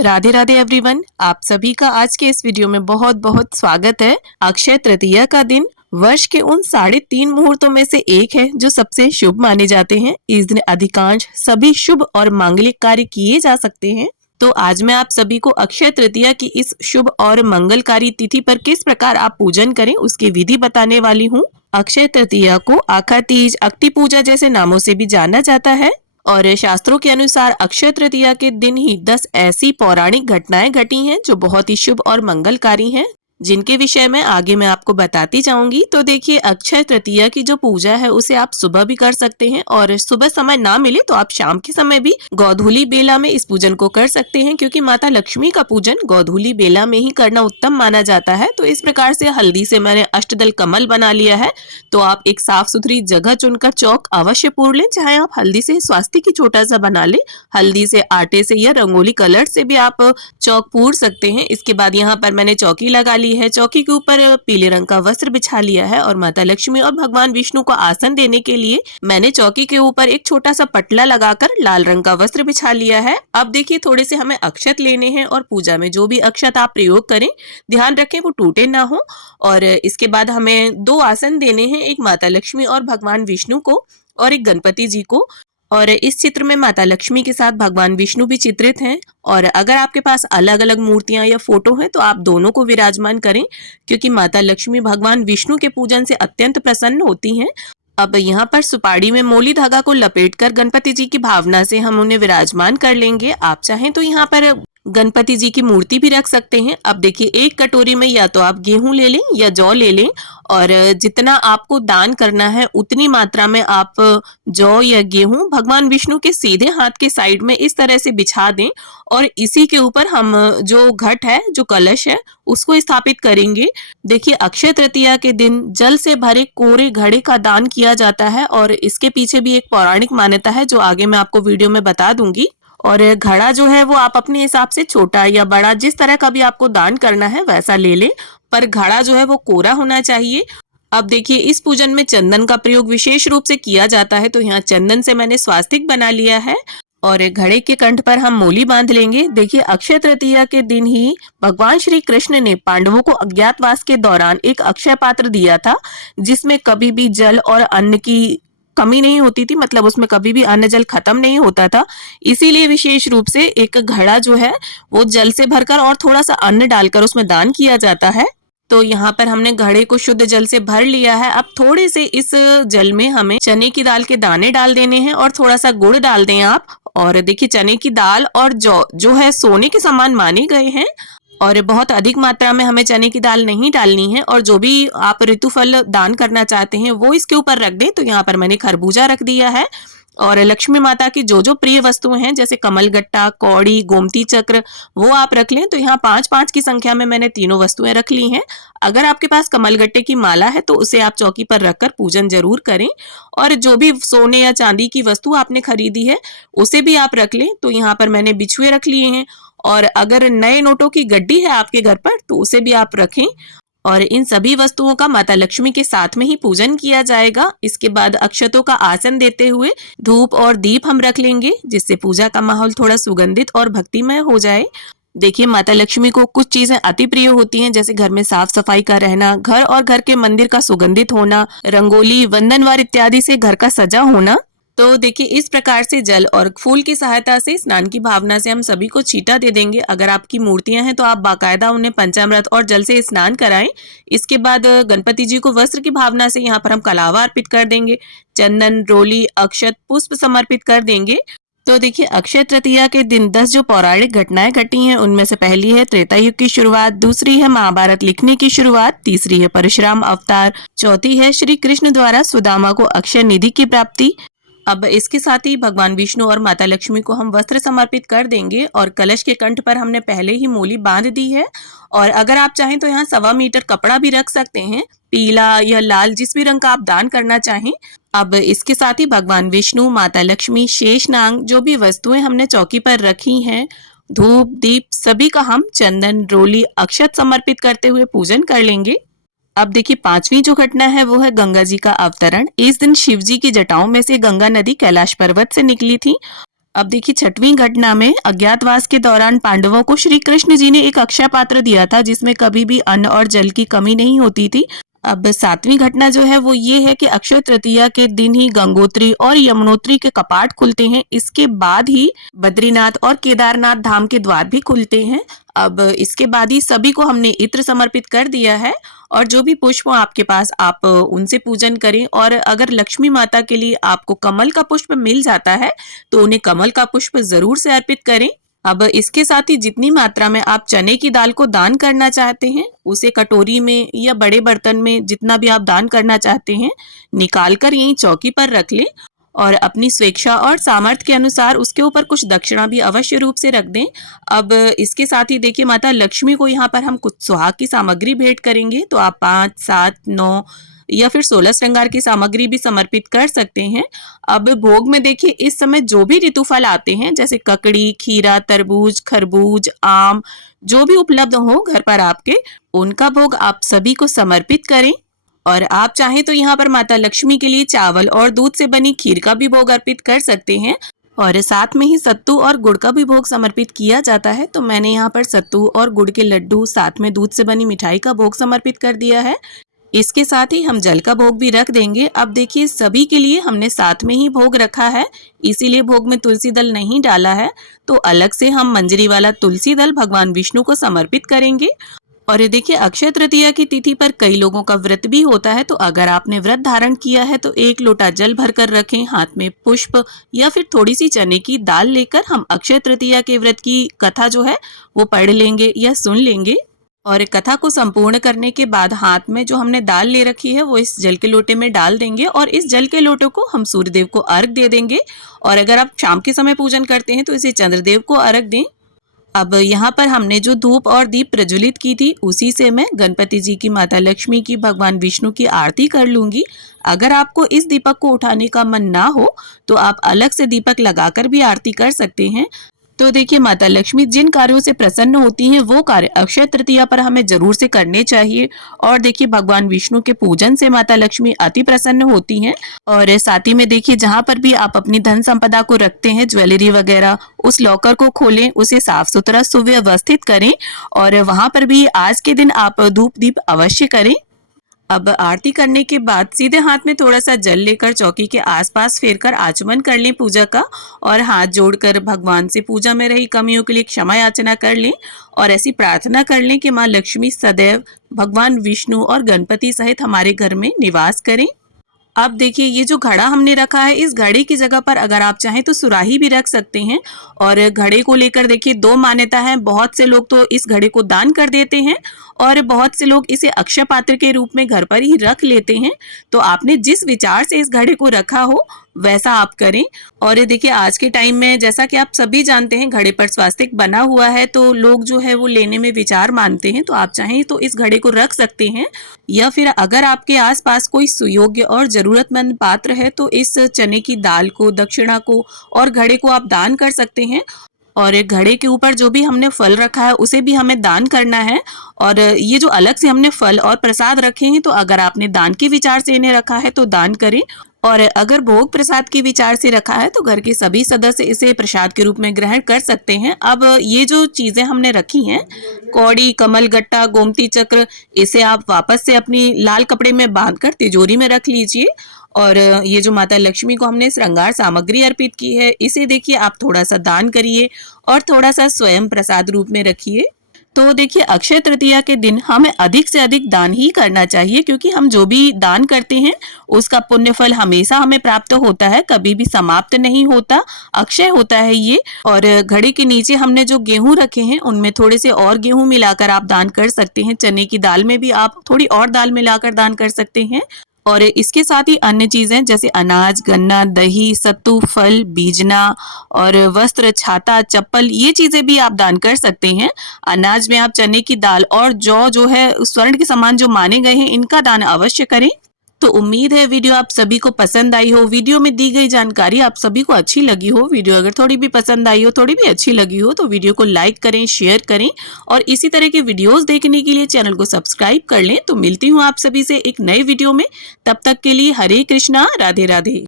Radhe Radhe everyone, आप सभी का आज के इस वीडियो में बहुत बहुत स्वागत है। अक्षय तृतीया का दिन वर्ष के उन 3.5 मुहूर्तों में से एक है जो सबसे शुभ माने जाते हैं। इस दिन अधिकांश सभी शुभ और मांगलिक कार्य किए जा सकते हैं। तो आज मैं आप सभी को अक्षय तृतीया की इस शुभ और मंगलकारी तिथि पर किस प्रकार आप पूजन करें उसकी विधि बताने वाली हूँ। अक्षय तृतीया को आखा तीज, अक्ति पूजा जैसे नामों से भी जाना जाता है और शास्त्रों के अनुसार अक्षय तृतीया के दिन ही 10 ऐसी पौराणिक घटनाएं घटी हैं जो बहुत ही शुभ और मंगलकारी हैं, जिनके विषय में आगे मैं आपको बताती जाऊंगी। तो देखिए, अक्षय तृतीया की जो पूजा है उसे आप सुबह भी कर सकते हैं और सुबह समय ना मिले तो आप शाम के समय भी गोधूली बेला में इस पूजन को कर सकते हैं, क्योंकि माता लक्ष्मी का पूजन गोधूली बेला में ही करना उत्तम माना जाता है। तो इस प्रकार से हल्दी से मैंने अष्टदल कमल बना लिया है। तो आप एक साफ सुथरी जगह चुनकर चौक अवश्य पूर लें, चाहे आप हल्दी से स्वास्तिक की छोटा सा बना ले, हल्दी से, आटे से या रंगोली कलर से भी आप चौक पूर सकते हैं। इसके बाद यहाँ पर मैंने चौकी लगा ली है। चौकी के ऊपर पीले रंग का वस्त्र बिछा लिया है और माता लक्ष्मी और भगवान विष्णु को आसन देने के लिए मैंने चौकी के ऊपर एक छोटा सा पटला लगाकर लाल रंग का वस्त्र बिछा लिया है। अब देखिए, थोड़े से हमें अक्षत लेने हैं और पूजा में जो भी अक्षत आप प्रयोग करें ध्यान रखें वो टूटे ना हो। और इसके बाद हमें 2 आसन देने हैं, एक माता लक्ष्मी और भगवान विष्णु को और एक गणपति जी को। और इस चित्र में माता लक्ष्मी के साथ भगवान विष्णु भी चित्रित हैं। और अगर आपके पास अलग अलग मूर्तियां या फोटो हैं तो आप दोनों को विराजमान करें, क्योंकि माता लक्ष्मी भगवान विष्णु के पूजन से अत्यंत प्रसन्न होती हैं। अब यहाँ पर सुपारी में मोली धागा को लपेटकर गणपति जी की भावना से हम उन्हें विराजमान कर लेंगे। आप चाहें तो यहाँ पर गणपति जी की मूर्ति भी रख सकते हैं। अब देखिए, एक कटोरी में या तो आप गेहूं ले लें या जौ ले लें और जितना आपको दान करना है उतनी मात्रा में आप जौ या गेहूं भगवान विष्णु के सीधे हाथ के साइड में इस तरह से बिछा दें और इसी के ऊपर हम जो घट है, जो कलश है, उसको स्थापित करेंगे। देखिए, अक्षय तृतीया के दिन जल से भरे कोरे घड़े का दान किया जाता है और इसके पीछे भी एक पौराणिक मान्यता है जो आगे मैं आपको वीडियो में बता दूंगी। और घड़ा जो है वो आप अपने हिसाब से छोटा या बड़ा जिस तरह का भी आपको दान करना है वैसा ले लें, पर घड़ा जो है वो कोरा होना चाहिए। अब देखिए, इस पूजन में चंदन का प्रयोग विशेष रूप से किया जाता है, तो यहाँ चंदन से मैंने स्वास्तिक बना लिया है और घड़े के कंठ पर हम मोली बांध लेंगे। देखिए, अक्षय तृतीया के दिन ही भगवान श्री कृष्ण ने पांडवों को अज्ञातवास के दौरान एक अक्षय पात्र दिया था, जिसमें कभी भी जल और अन्न की कमी नहीं होती थी, मतलब उसमें कभी भी अन्न जल खत्म नहीं होता था। इसीलिए विशेष रूप से एक घड़ा जो है वो जल से भरकर और थोड़ा सा अन्न डालकर उसमें दान किया जाता है। तो यहाँ पर हमने घड़े को शुद्ध जल से भर लिया है। अब थोड़े से इस जल में हमें चने की दाल के दाने डाल देने हैं और थोड़ा सा गुड़ डाल दें आप। और देखिए, चने की दाल और जौ जो है सोने के समान माने गए हैं और बहुत अधिक मात्रा में हमें चने की दाल नहीं डालनी है। और जो भी आप ऋतुफल दान करना चाहते हैं वो इसके ऊपर रख दें। तो यहाँ पर मैंने खरबूजा रख दिया है और लक्ष्मी माता की जो जो प्रिय वस्तुएं हैं जैसे कमलगट्टा, कौड़ी, गोमती चक्र, वो आप रख लें। तो यहाँ 5-5 की संख्या में मैंने तीनों वस्तुएं रख ली हैं। अगर आपके पास कमलगट्टे की माला है तो उसे आप चौकी पर रखकर पूजन जरूर करें। और जो भी सोने या चांदी की वस्तु आपने खरीदी है उसे भी आप रख लें। तो यहाँ पर मैंने बिछुए रख लिए हैं और अगर नए नोटों की गड्डी है आपके घर पर तो उसे भी आप रखें। और इन सभी वस्तुओं का माता लक्ष्मी के साथ में ही पूजन किया जाएगा। इसके बाद अक्षतों का आसन देते हुए धूप और दीप हम रख लेंगे, जिससे पूजा का माहौल थोड़ा सुगंधित और भक्तिमय हो जाए। देखिए, माता लक्ष्मी को कुछ चीजें अति प्रिय होती हैं, जैसे घर में साफ सफाई का रहना, घर और घर के मंदिर का सुगंधित होना, रंगोली, वंदनवार इत्यादि से घर का सजा होना। तो देखिए, इस प्रकार से जल और फूल की सहायता से स्नान की भावना से हम सभी को छींटा दे देंगे। अगर आपकी मूर्तियां हैं तो आप बाकायदा उन्हें पंचामृत और जल से स्नान कराएं। इसके बाद गणपति जी को वस्त्र की भावना से यहाँ पर हम कलावा अर्पित कर देंगे, चंदन, रोली, अक्षत, पुष्प समर्पित कर देंगे। तो देखिए, अक्षय तृतीया के दिन 10 जो पौराणिक घटनाएं घटी हैं उनमें से पहली है त्रेता युग की शुरुआत, दूसरी है महाभारत लिखने की शुरुआत, तीसरी है परशुराम अवतार, चौथी है श्री कृष्ण द्वारा सुदामा को अक्षय निधि की प्राप्ति। अब इसके साथ ही भगवान विष्णु और माता लक्ष्मी को हम वस्त्र समर्पित कर देंगे और कलश के कंठ पर हमने पहले ही मोली बांध दी है। और अगर आप चाहें तो यहाँ 1.25 मीटर कपड़ा भी रख सकते हैं, पीला या लाल, जिस भी रंग का आप दान करना चाहें। अब इसके साथ ही भगवान विष्णु, माता लक्ष्मी, शेषनाग, जो भी वस्तुएं हमने चौकी पर रखी हैं, धूप, दीप, सभी का हम चंदन, रोली, अक्षत समर्पित करते हुए पूजन कर लेंगे। अब देखिए, 5वीं जो घटना है वो है गंगा जी का अवतरण। इस दिन शिव जी की जटाओं में से गंगा नदी कैलाश पर्वत से निकली थी अब देखिए, छठवीं घटना में अज्ञातवास के दौरान पांडवों को श्री कृष्ण जी ने एक अक्षय पात्र दिया था जिसमें कभी भी अन्न और जल की कमी नहीं होती थी। अब सातवीं घटना जो है वो ये है कि अक्षय तृतीया के दिन ही गंगोत्री और यमुनोत्री के कपाट खुलते हैं। इसके बाद ही बद्रीनाथ और केदारनाथ धाम के द्वार भी खुलते हैं। अब इसके बाद ही सभी को हमने इत्र समर्पित कर दिया है और जो भी पुष्प हो आपके पास आप उनसे पूजन करें। और अगर लक्ष्मी माता के लिए आपको कमल का पुष्प मिल जाता है तो उन्हें कमल का पुष्प जरूर से अर्पित करें। अब इसके साथ ही जितनी मात्रा में आप चने की दाल को दान करना चाहते हैं उसे कटोरी में या बड़े बर्तन में जितना भी आप दान करना चाहते हैं निकाल कर यहीं चौकी पर रख लें और अपनी स्वेच्छा और सामर्थ्य के अनुसार उसके ऊपर कुछ दक्षिणा भी अवश्य रूप से रख दें। अब इसके साथ ही देखिए, माता लक्ष्मी को यहाँ पर हम कुछ सुहाग की सामग्री भेंट करेंगे तो आप 5, 7, 9 या फिर 16 श्रृंगार की सामग्री भी समर्पित कर सकते हैं। अब भोग में देखिए, इस समय जो भी ऋतु फल आते हैं जैसे ककड़ी, खीरा, तरबूज, खरबूज, आम जो भी उपलब्ध हो घर पर आपके, उनका भोग आप सभी को समर्पित करें। और आप चाहें तो यहाँ पर माता लक्ष्मी के लिए चावल और दूध से बनी खीर का भी भोग अर्पित कर सकते हैं और साथ में ही सत्तू और गुड़ का भी भोग समर्पित किया जाता है। तो मैंने यहाँ पर सत्तू और गुड़ के लड्डू साथ में दूध से बनी मिठाई का भोग समर्पित कर दिया है। इसके साथ ही हम जल का भोग भी रख देंगे। अब देखिए, सभी के लिए हमने साथ में ही भोग रखा है, इसीलिए भोग में तुलसी दल नहीं डाला है। तो अलग से हम मंजरी वाला तुलसी दल भगवान विष्णु को समर्पित करेंगे। और ये देखिए, अक्षय तृतीया की तिथि पर कई लोगों का व्रत भी होता है, तो अगर आपने व्रत धारण किया है तो 1 लोटा जल भरकर रखें, हाथ में पुष्प या फिर थोड़ी सी चने की दाल लेकर हम अक्षय तृतीया के व्रत की कथा जो है वो पढ़ लेंगे या सुन लेंगे। और कथा को संपूर्ण करने के बाद हाथ में जो हमने दाल ले रखी है वो इस जल के लोटे में डाल देंगे और इस जल के लोटे को हम सूर्यदेव को अर्घ दे देंगे। और अगर आप शाम के समय पूजन करते हैं तो इसे चंद्रदेव को अर्घ दें। अब यहाँ पर हमने जो धूप और दीप प्रज्वलित की थी उसी से मैं गणपति जी की, माता लक्ष्मी की, भगवान विष्णु की आरती कर लूंगी। अगर आपको इस दीपक को उठाने का मन ना हो तो आप अलग से दीपक लगाकर भी आरती कर सकते हैं। तो देखिए, माता लक्ष्मी जिन कार्यों से प्रसन्न होती हैं वो कार्य अक्षय तृतीया पर हमें जरूर से करने चाहिए। और देखिए, भगवान विष्णु के पूजन से माता लक्ष्मी अति प्रसन्न होती हैं। और साथ ही में देखिए, जहाँ पर भी आप अपनी धन संपदा को रखते हैं, ज्वेलरी वगैरह, उस लॉकर को खोलें, उसे साफ सुथरा सुव्यवस्थित करें और वहां पर भी आज के दिन आप धूप दीप अवश्य करें। अब आरती करने के बाद सीधे हाथ में थोड़ा सा जल लेकर चौकी के आसपास फेरकर आचमन कर लें पूजा का और हाथ जोड़कर भगवान से पूजा में रही कमियों के लिए क्षमा याचना कर लें और ऐसी प्रार्थना कर लें कि माँ लक्ष्मी सदैव भगवान विष्णु और गणपति सहित हमारे घर में निवास करें। अब देखिए, ये जो घड़ा हमने रखा है, इस घड़े की जगह पर अगर आप चाहें तो सुराही भी रख सकते हैं। और घड़े को लेकर देखिए 2 मान्यता है। बहुत से लोग तो इस घड़े को दान कर देते हैं और बहुत से लोग इसे अक्षय पात्र के रूप में घर पर ही रख लेते हैं। तो आपने जिस विचार से इस घड़े को रखा हो वैसा आप करें। और ये देखिए, आज के टाइम में जैसा कि आप सभी जानते हैं घड़े पर स्वास्तिक बना हुआ है तो लोग जो है वो लेने में विचार मानते हैं। तो आप चाहें तो इस घड़े को रख सकते हैं या फिर अगर आपके आसपास कोई सुयोग्य और जरूरतमंद पात्र है तो इस चने की दाल को, दक्षिणा को और घड़े को आप दान कर सकते हैं। और एक घड़े के ऊपर जो भी हमने फल रखा है उसे भी हमें दान करना है। और ये जो अलग से हमने फल और प्रसाद रखे हैं तो अगर आपने दान के विचार से इन्हें रखा है तो दान करें और अगर भोग प्रसाद के विचार से रखा है तो घर के सभी सदस्य इसे प्रसाद के रूप में ग्रहण कर सकते हैं। अब ये जो चीजें हमने रखी हैं, कौड़ी, कमल गट्टा, गोमती चक्र, इसे आप वापस से अपनी लाल कपड़े में बांधकर तिजोरी में रख लीजिए। और ये जो माता लक्ष्मी को हमने श्रृंगार सामग्री अर्पित की है इसे देखिए आप थोड़ा सा दान करिए और थोड़ा सा स्वयं प्रसाद रूप में रखिए। तो देखिए, अक्षय तृतीया के दिन हमें अधिक से अधिक दान ही करना चाहिए क्योंकि हम जो भी दान करते हैं उसका पुण्य फल हमेशा हमें प्राप्त होता है, कभी भी समाप्त नहीं होता, अक्षय होता है ये। और घड़े के नीचे हमने जो गेहूं रखे हैं उनमें थोड़े से और गेहूं मिलाकर आप दान कर सकते हैं। चने की दाल में भी आप थोड़ी और दाल मिलाकर दान कर सकते हैं। और इसके साथ ही अन्य चीजें जैसे अनाज, गन्ना, दही, सत्तू, फल, बीजना और वस्त्र, छाता, चप्पल, ये चीजें भी आप दान कर सकते हैं। अनाज में आप चने की दाल और जौ जो है स्वर्ण के समान जो माने गए हैं इनका दान अवश्य करें। तो उम्मीद है वीडियो आप सभी को पसंद आई हो। वीडियो में दी गई जानकारी आप सभी को अच्छी लगी हो। वीडियो अगर थोड़ी भी पसंद आई हो, थोड़ी भी अच्छी लगी हो तो वीडियो को लाइक करें, शेयर करें और इसी तरह के वीडियोस देखने के लिए चैनल को सब्सक्राइब कर लें। तो मिलती हूँ आप सभी से एक नए वीडियो में, तब तक के लिए हरे कृष्णा, राधे राधे।